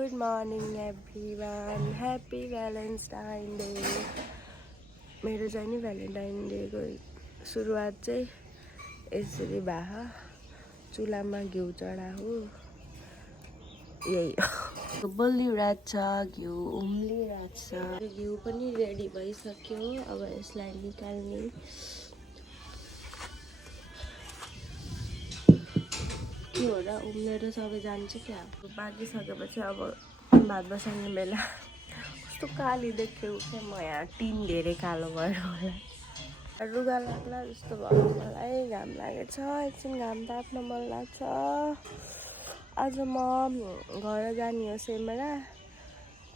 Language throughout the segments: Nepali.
Good morning everyone. Happy Valentine Day. मेरो चाहिँ नि भ्यालेन्टाइन डेको सुरुवात चाहिँ यसरी भयो चुलामा घिउ चढाऊ यही हो बलिरहेको छ घिउ उम्लिरहेको छ घिउ पनि रेडी भइसक्यो अब यसलाई निकाल्ने के हो र उम्लेर सबै जान्छ क्या पाकिसकेपछि अब भात बसाल्ने बेला कस्तो काली देख्यो क्या म यहाँ टिन धेरै कालो भएर होला रुगा लाग्ला जस्तो भयो मलाई घाम लागेछ एकछिन घाम ताप्न मन लाग्छ आज म घर जाने हो सेमरा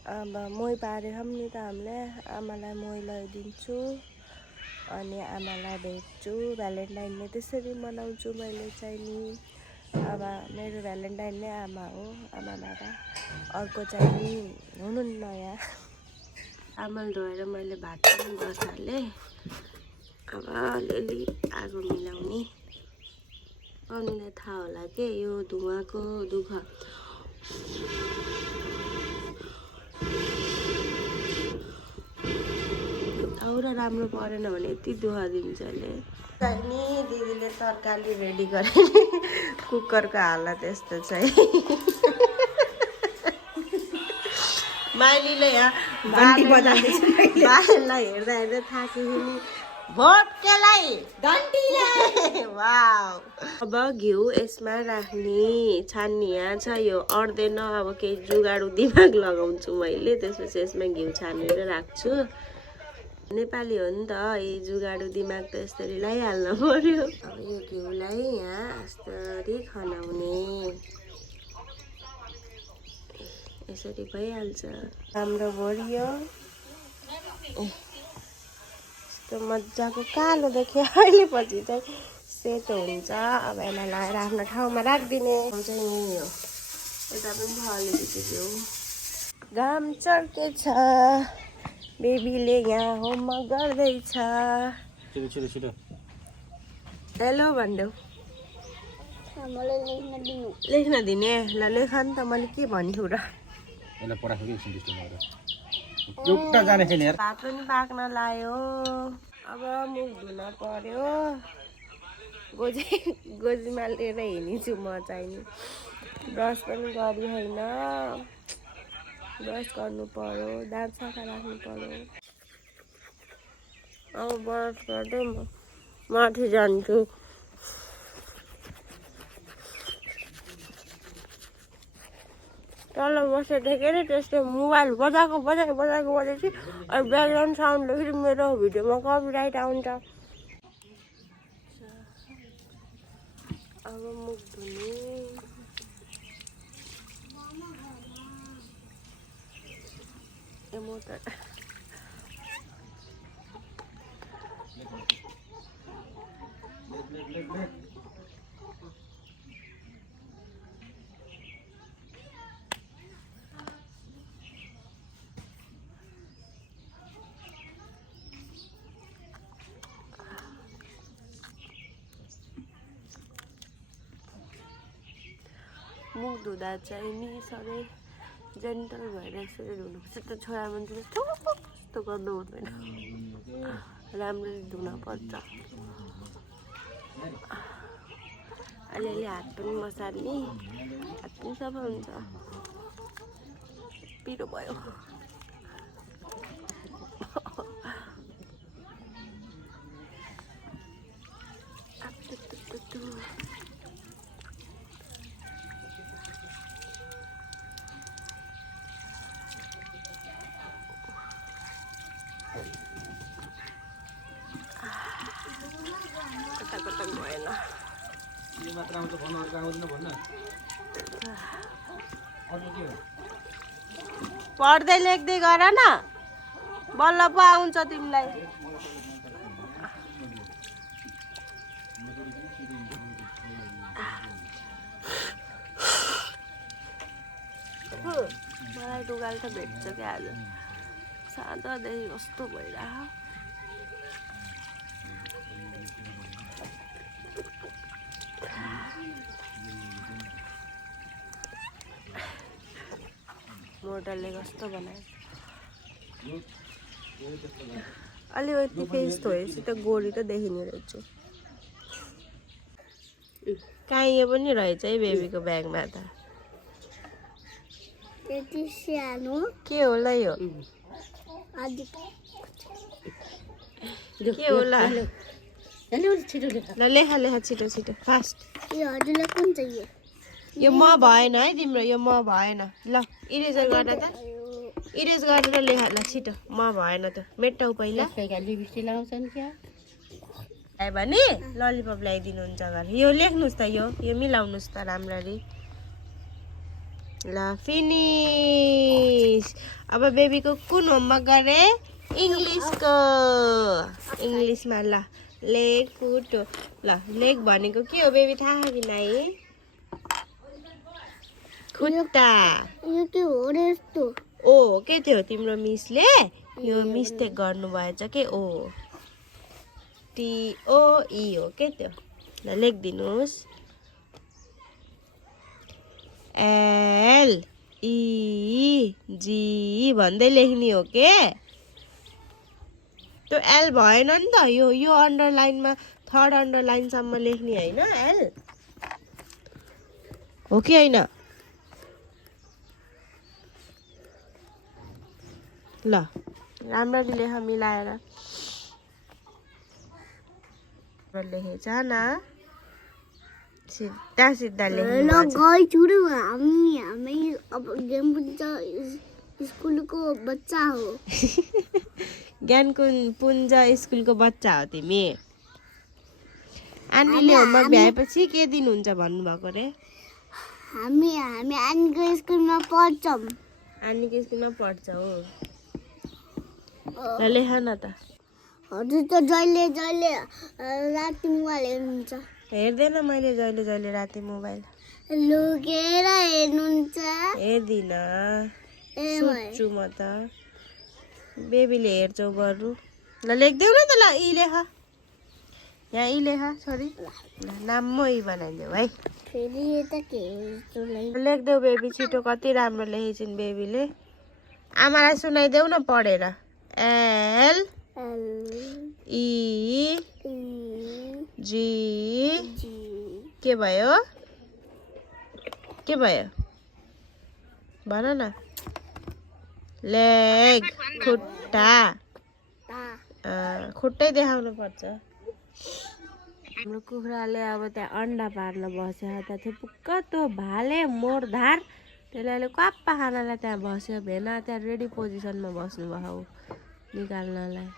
अब मोही पारेछौँ नि त हामीले आमालाई मोही लगाइदिन्छु अनि आमालाई भेट्छु भ्यालेन्टाइन डे त्यसरी मनाउँछु मैले चाहिँ नि अब मेरो भ्यालेन्टाइन नै आमा हो आमा बाबा अर्को चाहिँ नि हुनुहुन्न यहाँ चामल धोएर मैले भात पनि बसालेँ अब अलिअलि आगो मिलाउने पाउनेलाई थाहा होला के यो धुवाको दुःख औरा राम्रो परेन भने यति दुःख दिन्छ अहिले नि दिदीले तरकारी रेडी गरे कुकरको हालत यस्तो चाहिँ माइलीले यहाँ बालेलाई हेर्दा हेर्दै थाकेको नि भोटकेलाई घन्टीलाई वाउ अब घिउ यसमा राख्ने छान्ने यहाँ छ यो अड्दैन अब केही जुगाडु दिमाग लगाउँछु मैले त्यसपछि यसमा घिउ छानेर राख्छु नेपाली हो नि त यी जुगाडु दिमाग त यसरी लगाइहाल्नु पर्यो अब यो घिउलाई यहाँ यसरी खनाउने यसरी भइहाल्छ राम्रो भरियो यस्तो मजाको कालो देख्यो अहिले पछि चाहिँ सेतो हुन्छ अब यसलाई लगाएर आफ्नो ठाउँमा राखिदिने चाहिँ यही हो यता पनि छ अलिकति घिउ घाम चर्केछ बेबीले यहाँ होमवर्क गर्दैछ हेलो भन्देऊ लेख्न दिने ल लेख नि त मैले के भन्छु र भात पनि पाक्न लायो अब मुख धुन पर्यो गोजीमा लिएर हिँड्छु म चाहिँ नि ब्रस पनि गरी होइन ब्रस गर्नु पर्यो दाँत सफा राख्नु पर्यो अब ब्रस गर्दै म माथि जान्छु तल बसेर देखेँ नि त्यस्तो मोबाइल बजाएको बजेपछि अनि ब्याकग्राउन्ड साउन्डले फेरि मेरो भिडियोमा कपिराइट आउँछ अब मुख धुने मोटर मुख धुँदा चाहिँ नि सधैँ जेन्टल भएर यसरी धुनुपर्छ त्यो छोरा मान्छे जस्तो गर्नु हुँदैन राम्ररी धुन पर्छ अलिअलि हात पनि मसाल्ने हात पनि सफा हुन्छ पिरो भयो पढ्दै लेख्दै गर न बल्ल पो आउँछ तिमीलाई मलाई रुगाल त भेट्छ क्या आज साँझदेखि कस्तो भइरहेको मोडलले कस्तो बनायो अलिकति फेस धोएपछि त गोरी त देखिने रहेछ काइयो पनि रहेछ है बेबीको ब्यागमा त त्यति सानो के होला यो के होला ल लेखा लेखा छिटो छिटो फास्ट यो हजुरलाई कुन चाहियो यो म भएन है तिम्रो यो म भएन ल इरेजर गरेर त इरेज गरेर लेखा ल छिटो म भएन त मेटाउ पहिला लिपस्टिक लगाउँछन् क्या आयो भने ललिपप ल्याइदिनुहुन्छ घर यो लेख्नुहोस् त यो मिलाउनुहोस् त राम्ररी ल फिनिस अब बेबीको कुन होमवर्क गरे इङ्ग्लिसको इङ्ग्लिसमा ल लेख फुटो ल लेख भनेको के हो बेबी थाहा कि नाइ खुट्टा यो के हो रे यस्तो ओ के थियो तिम्रो मिसले यो मिस्टेक गर्नु भएछ के ओ TOE हो के त्यो ल लेखिदिनुहोस् LEG भन्दै लेख्ने हो के त्यो एल भएन नि त यो अन्डरलाइनमा थर्ड अन्डरलाइनसम्म लेख्ने होइन एल हो कि होइन ल राम्ररी लेख मिलाएर लेखेछ न सिधा सिधा लेख्नु हामी अब गेम स्कुलको बच्चा हो ज्ञानकुन पुञ्ज स्कुलको बच्चा हो तिमी आन्टीले होमवर्क भ्याएपछि के दिनुहुन्छ भन्नुभएको रे हामी आनीको स्कुलमा पढ्छौँ आनीको स्कुलमा पढ्छ हो ल लेख न त हजुर त जहिले जहिले राति मोबाइल हेर्नुहुन्छ हेर्दैन मैले जहिले जहिले राति मोबाइल लुकेर हेर्नुहुन्छ हेर्दिन सुत्छु म त बेबीले हेर्छौ बरु ल लेख्देऊ न त ल यी लेख यहाँ यी लेख छोरी नाम म यी बनाइदेऊ है फेरि यता के लेख्देऊ बेबी छिटो कति राम्रो लेखेछिन् बेबीले आमालाई सुनाइदेऊ न पढेर L E G के भयो भन न लेग खुट्टा खुट्टै देखाउनु पर्छ हाम्रो कुखुराले अब त्यहाँ अन्डा पार्न बस्यो त्यहाँ थुपुक्क त्यो भाले मोरधार त्यसले अहिले क्वाप्पा खानालाई त्यहाँ बस्यो भेना त्यहाँ रेडी पोजिसनमा बस्नु भयो निकाल्नलाई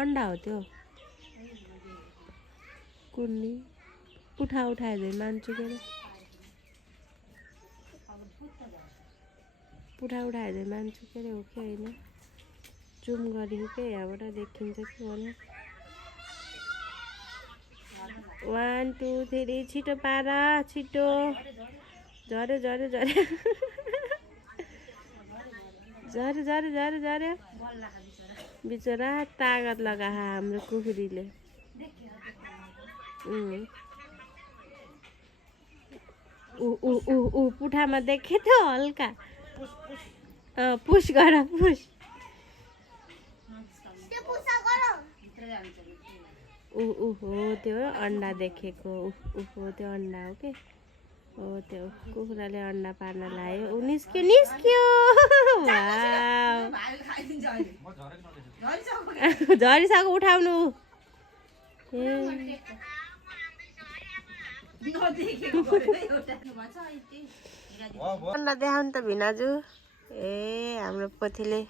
अन्डा हो त्यो कुन्नी उठाए मान्छु के अरे उठाए मान्छु के अरे हो कि होइन जुम गरेको के यहाँबाट देखिन्छ कि भने 1 2 3 छिटो पार छिटो झऱ्यो बिचरा तागत लगा हाम्रो कुखुरीले पुठामा देखे त हल्का पुस गर पुस हो त्यो अन्डा देखेको हो त्यो अन्डा हो के हो त्यो कुखुराले अन्डा पार्न लायो निस्क्यो झरिसक्यो उठाउनु अन्डा देखाउनु त भिनाजु ए हाम्रो पोथीले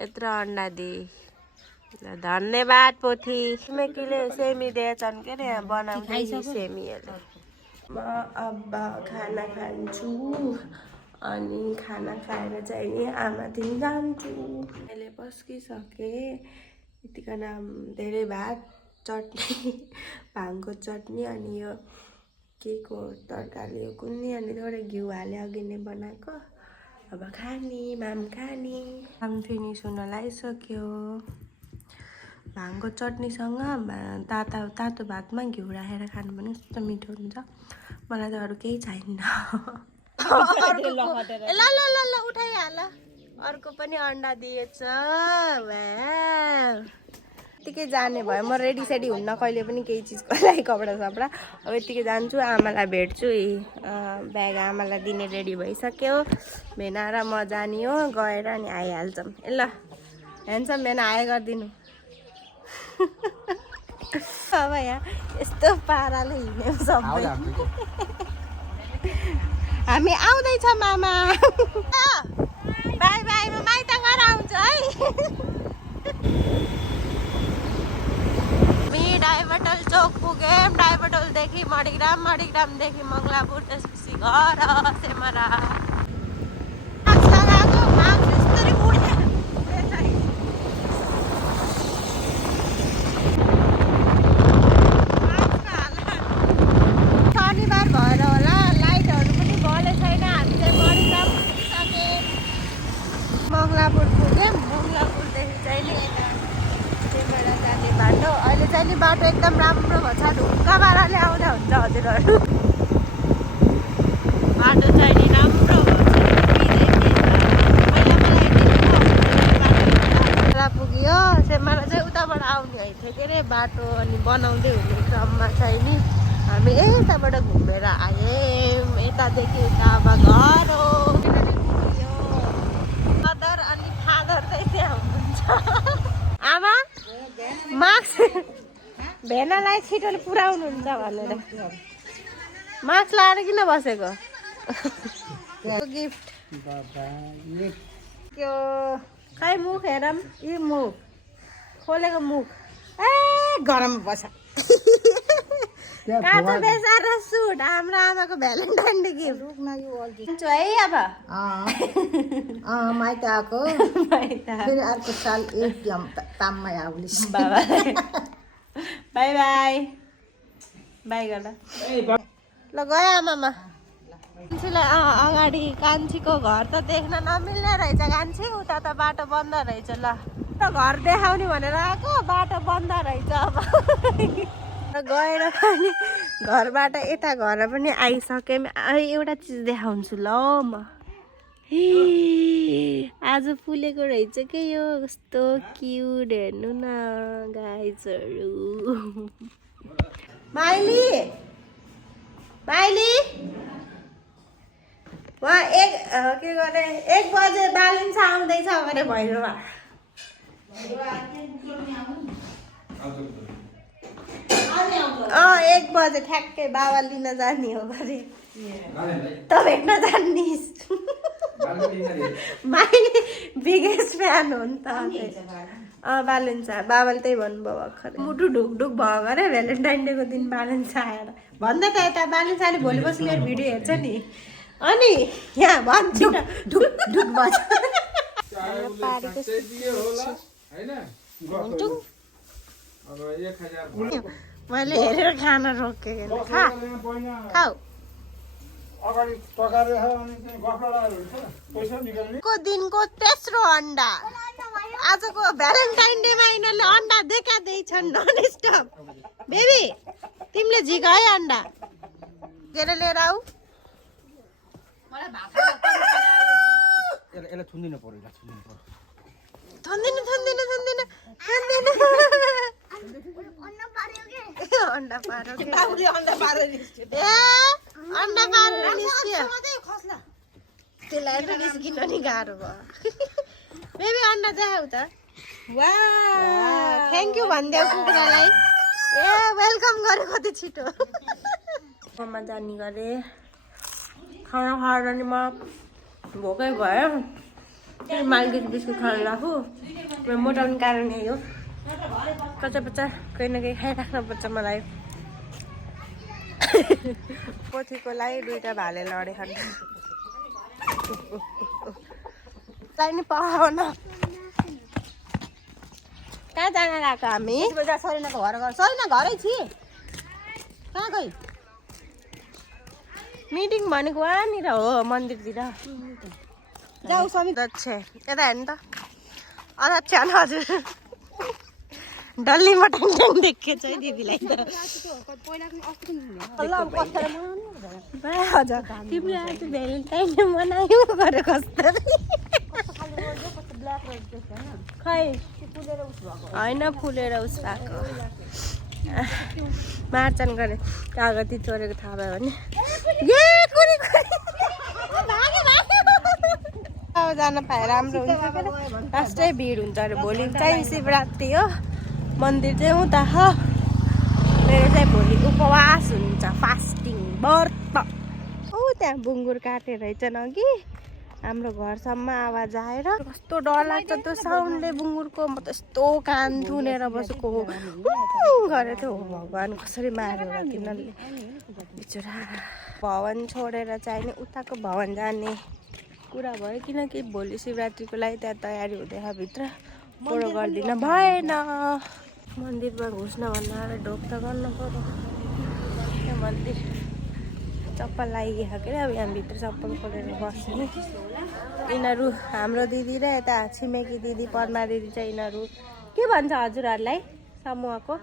यत्रो अन्डा दिए धन्यवाद पोथी छिमेकीले सेमी दिएछन् के अरे बनाउँदै सेमीहरूले म अब खाना खान्छु अनि खाना खाएर चाहिँ नि आमादेखि जान्छु अहिले पस्किसकेँ यतिकन धेरै भात चटनी भाङको चटनी अनि यो के को तरकारी हो कुन्नी अनि थोरै घिउ हाले अघि नै बनाएको अब खाने माम खाने माम फिनिस हुन लागिसक्यो भाङको चटनीसँग तातो भातमा घिउ राखेर खानु पनि कस्तो मिठो हुन्छ मलाई त अरू केही चाहिन्न ल ल ल ल उठाइहाल अर्को पनि अन्डा दिएछ यतिकै जाने भयो म रेडी सेडी हुन्न कहिले पनि केही चिजको लागि कपडा सपडा अब यतिकै जान्छु आमालाई भेट्छु ब्याग आमालाई दिने रेडी भइसक्यो भेना र म जाने हो गएर अनि आइहाल्छौँ ए ल ह्यान्डसम भेना आए गरिदिनु अब यहाँ यस्तो पाराले हिँड्यौँ सबै हामी आउँदैछ मामा बाई बाई म माइत घर आउँछु है डाइभटल चौक पुग्यौँ डाइभटलदेखि मणिग्राम मणिग्रामदेखि मङ्गलापुर त्यसपछि घर सेमरा शनिबार भएर होला लाइटहरू पनि बले छैन हामी चाहिँ मणिग्राम पुगिसक्यौँ मङ्गलापुर पुग्यौँ मङ्गलापुरदेखि चाहिँ नि सेमरा जाने बाटो अहिले चाहिँ नि बाटो एकदम राम्रो भएको छ ढुक्का पाराले आउँदा हुन्छ हजुरहरू बाटो चाहिँ नि राम्रो पुग्यो सेमरा चाहिँ उताबाट आउने है थियो के अरे बाटो अनि बनाउँदै हुने क्रममा चाहिँ नि हामी यताबाट घुमेर आयौँ यतादेखि उता अब घर हो मदर अनि फादर चाहिँ त्यहाँ हुनुहुन्छ आमा मार्क्स भेनालाई छिटो पुऱ्याउनुहुन्छ भनेर मार्क्स लाएर किन बसेको गिफ्ट त्यो खै मुख हेरौँ यी मुख खोलेको मुख ए गरममा बस काँचो बेसार सुट हाम्रो आमाको भ्यालेन्टाइन डे गिफ्ट है अब माइत आएको फेरि अर्को साल ताममा आउलिस बाबा बाई बाई बाई गर्दा ल गयो आमामा कान्छीलाई अगाडि कान्छीको घर त देख्न नमिल्ने रहेछ कान्छी उता त बाटो बन्द रहेछ ल घर देखाउने भनेर आएको बाटो बन्द रहेछ अब गएर पनि घरबाट यता घर पनि आइसक्यौँ एउटा चिज देखाउँछु ल म आज फुलेको रहेछ के यो कस्तो क्युट हेर्नु न गाइजहरू माइली माइली वहाँ के गरे 1 बजे बालिन्छ आउँदैछ भने भैरोवा 1 बजे ठ्याक्कै बाबा लिन जाने हो गरे त भेट्न जान्निस् माइली बिगेस्ट फ्यान हो नि त बालुन्छ बाबाले त्यही भन्नुभयो भर्खर मुटु ढुकढुक भयो गरे भ्यालेन्टाइन डेको दिन बालुन्छ आएर भन्दा त यता बालुन्छाले भोलि पर्सि मेरो भिडियो हेर्छ नि अनि यहाँ भन्छु न ढुक ढुक भन्छ मैले हेरेर खान रोकेको खाऊ को दिनको तेस्रो अन्डा आजको भ्यालेन्टाइन डेमा यिनीहरूले अन्डा देखाउँदैछन् नन स्टप बेबी तिमीले झिक है अन्डा लिएर लिएर आऊ थन्दिनु थन्दिनु थन्दिनु थन्दिनु अन्डा पारो ए अन्डा पारेर निस्क्यो त्यसलाई त निस्किन नि गाह्रो भयो बेबी अन्डा देखाऊ त वाह थ्याङ्क यू भनिदेऊ कुखुरालाई ए वेलकम गरे कति छिटो मम्मा जाने गरे खाना खाएर नि म भोकै भयो फेरि मालगित बिस्कुट खान लाग्यो मोटाउने कारण यही हो कच्चा पच्चा केही न केही खाइराख्नुपर्छ मलाई पोथीको लागि 2टा भाले लडे खान नि पाउन कहाँ जान गएको हामी सरिनाको घर सरिना घरै छि कहाँ गई मिटिङ भनेको वहाँनिर हो मन्दिरतिर जाऊ समी अध्यक्ष यता हेर्नु त अध्यक्ष हजुर डल्लीमा ट्याङ देखेछ है दिदीलाई त हजुर तिमीले आज भ्यालेन्टाइन डे मनायो गरेर कस्तो खै होइन फुलेर उस भएको मार्चन गरे कागती चोरेको थाहा भयो भने जान पाए राम्रो हुन्छ लास्टै भिड हुन्छ अरे भोलि चाहिँ शिवरात्रि हो मन्दिर चाहिँ उता हो मेरो चाहिँ भोलि उपवास हुन्छ फास्टिङ व्रत औ त्यहाँ बुङ्गुर काटेर रहेछन् अघि हाम्रो घरसम्म आवाज आएर कस्तो डर लाग्छ त्यो साउन्डले बुङ्गुरको म त यस्तो कान थुनेर बसेको गरेको थियो भगवान् कसरी मार्यो होला तिनीहरूले बिचरा भवन छोडेर चाहिँ नि उताको भवन जाने कुरा भयो किनकि भोलि शिवरात्रिको लागि त्यहाँ तयारी हुँदैछ भित्र पोरो गर्दिन भएन मन्दिरमा घुस्न भन्दा ढोक त गर्नु पर्यो त्यो मन्दिर चप्पल लागिहाल्यो के अब यहाँभित्र चप्पल खोलेर बस्छ नि यिनीहरू हाम्रो दिदी र यता छिमेकी दिदी परमा दिदी चाहिँ यिनीहरू के भन्छ हजुरहरूलाई समूहको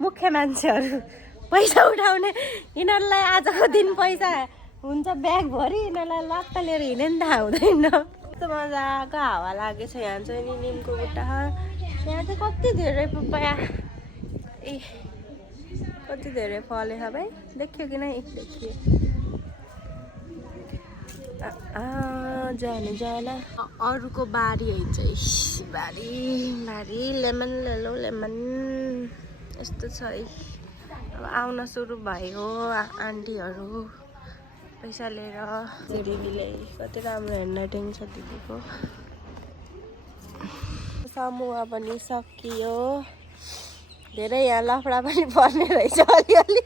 मुख्य मान्छेहरू पैसा उठाउने यिनीहरूलाई आजको दिन पैसा हुन्छ ब्यागभरि यिनीहरूलाई लत्त लिएर हिँड्यो नि त हुँदैन कस्तो मजाको हावा लागेछ यहाँ चाहिँ नि निमको बुट्टा यहाँ चाहिँ कति धेरै पपाया ए कति धेरै फलेछ भाइ देखियो कि नै देखियो जानु जाना अरूको बारी है चाहिँ बारी बारी लेमन लेलो लेमन यस्तो छ है अब आउन सुरु भयो आन्टीहरू पैसा लिएर दिदीले कति राम्रो ह्यान्डराइटिङ छ दिदीको समूह पनि सकियो धेरै यहाँ लफडा पनि पर्ने रहेछ अलिअलि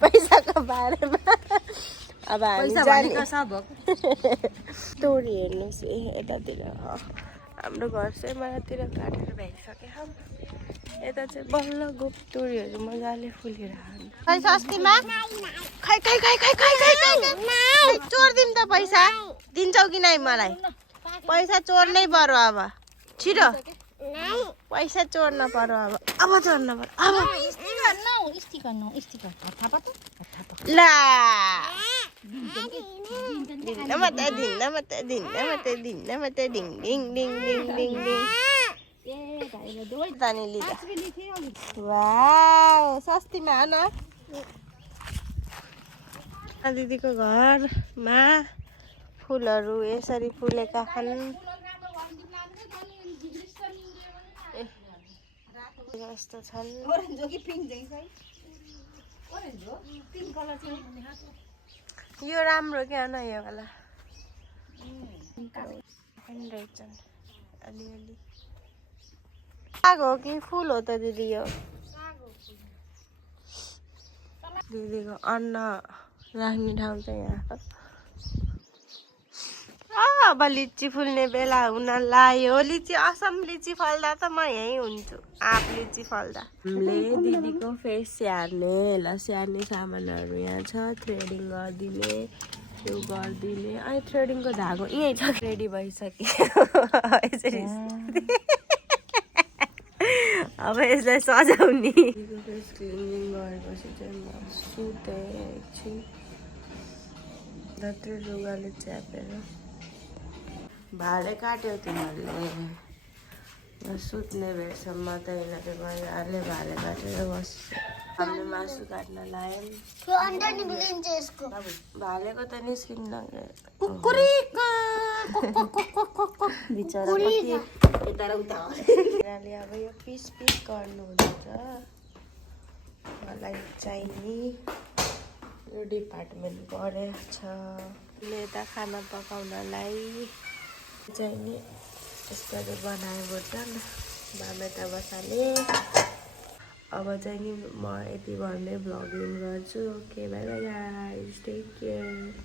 पैसाको बारेमा अब हामी जाने स्टोरी हेर्नुहोस् है यतातिर हाम्रो घर चाहिँ माथितिर काटेर भ्याइसक्यो यता चाहिँ बल्ल गोप्तोरीहरू मजाले फुलिरहेको खै सस्तीमा खै खै खै खै खै खै खै चोर्दिम त पैसा दिन्छौ कि नै मलाई पैसा चोर्नै पर्यो अब छिटो पैसा चोर्न पर्यो अब चोर्न पर्यो अब ला दिन्न मात्रै दिन्न मात्रै दिन्न मात्रै दिन्न मात्रै डिङ डिङ डिङ डिङ डिङ डिङ वाउ सस्तीमा हो न दिदीको घरमा फुलहरू यसरी फुलेका छन् यस्तो छन् यो राम्रो क्या न यो वाला रहेछन् अलिअलि साग हो कि फुल हो त दिदी यो दिदीको अन्न राख्ने ठाउँ चाहिँ यहाँ अब लिची फुल्ने बेला हुन लाग्यो लिची असम लिची फल्दा त म यहीँ हुन्छु आँप लिची फल्दा हामीले दिदीको फेस स्याहार्ने ल स्याहार्ने सामानहरू यहाँ छ थ्रेडिङ गरिदिने त्यो गरिदिने अनि थ्रेडिङको धागो यहीँ छ रेडी भइसक्यो यसरी अब यसलाई सजाउने फेस क्लिनिङ गरेपछि चाहिँ म सुतेँ एकछिन जत्रै लुगाले च्यापेर भाडे काट्यो तिमीहरूले सुत्ने बेरसम्म त यिनीहरूले मजाले भाले काटेर बस्छ हामीले मासु काट्न लायौँ भालेको त निस्किन्न बिचराले अब यो पिस पिस गर्नुहुन्छ मलाई चाहिने यो डिपार्टमेन्ट परेको छ यता खाना पकाउनलाई चाहिने यसरी बनायो बोल्छन् बामेटा बसाले अब चाहिँ नि म यति भन्दै भ्लगिङ गर्छु okay bye bye guys take care